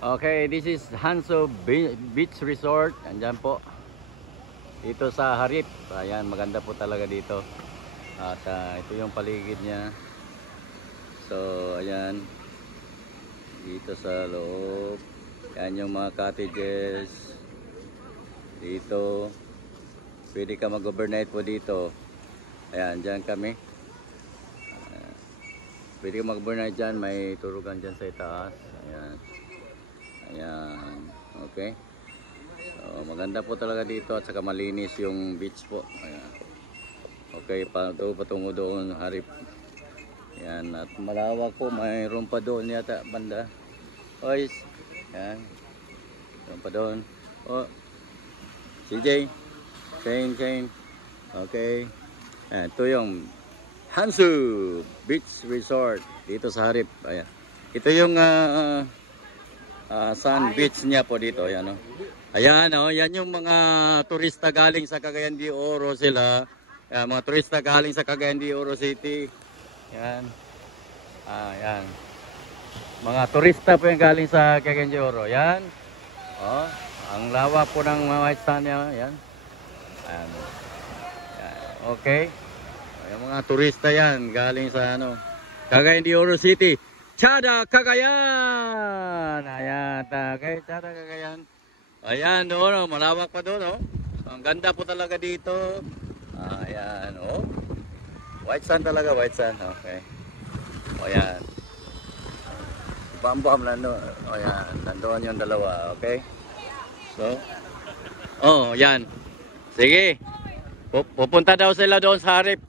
Okay, this is Hanso Beach Resort. Andyan po. Dito sa Harip. Ayan, maganda po talaga dito. At ito yung paligid niya. So, ayan. Dito sa loob. Ayan yung mga cottages. Dito. Pwede ka mag-overnight po dito. Ayan, dyan kami. Pwede ka mag-overnight dyan. May turugan dyan sa itaas. Ayan. Ayan. Okay. So, maganda po talaga dito at saka malinis yung beach po. Ayan. Okay, patungo doon, Harip. Ayan, at malawak po. Mayroon pa doon yata banda. Oys. Ayan. Mayroon pa doon. Oh. CJ. Shane. Okay. Ayan, ito yung Hanso Beach Resort dito sa Harip. Ayan. Ito yung Sun Beach niya po dito. Ayan, oh. Ayan, oh, yan yung mga turista galing sa Cagayan de Oro sila. Ayan, mga turista galing sa Cagayan de Oro City. Ayan. Ayan. Mga turista po yung galing sa Cagayan de Oro. Ayan. Oh, ang lawak po ng mga white sand niya. Ayan. Ayan. Ayan. Okay. Ayan, mga turista yan galing sa Cagayan de Oro City. Chada Cagayan. Ayan, okay, Chada Cagayan. Ayan, doon, malawak pa doon, oh. Ang ganda po talaga dito. Ayan, oh. White sand talaga, white sand. Okay. O, ayan. Bam nandun. O, ayan, nandoon yung dalawa, okay? So, oh, ayan. Sige. Pupunta daw sila doon sa Harip.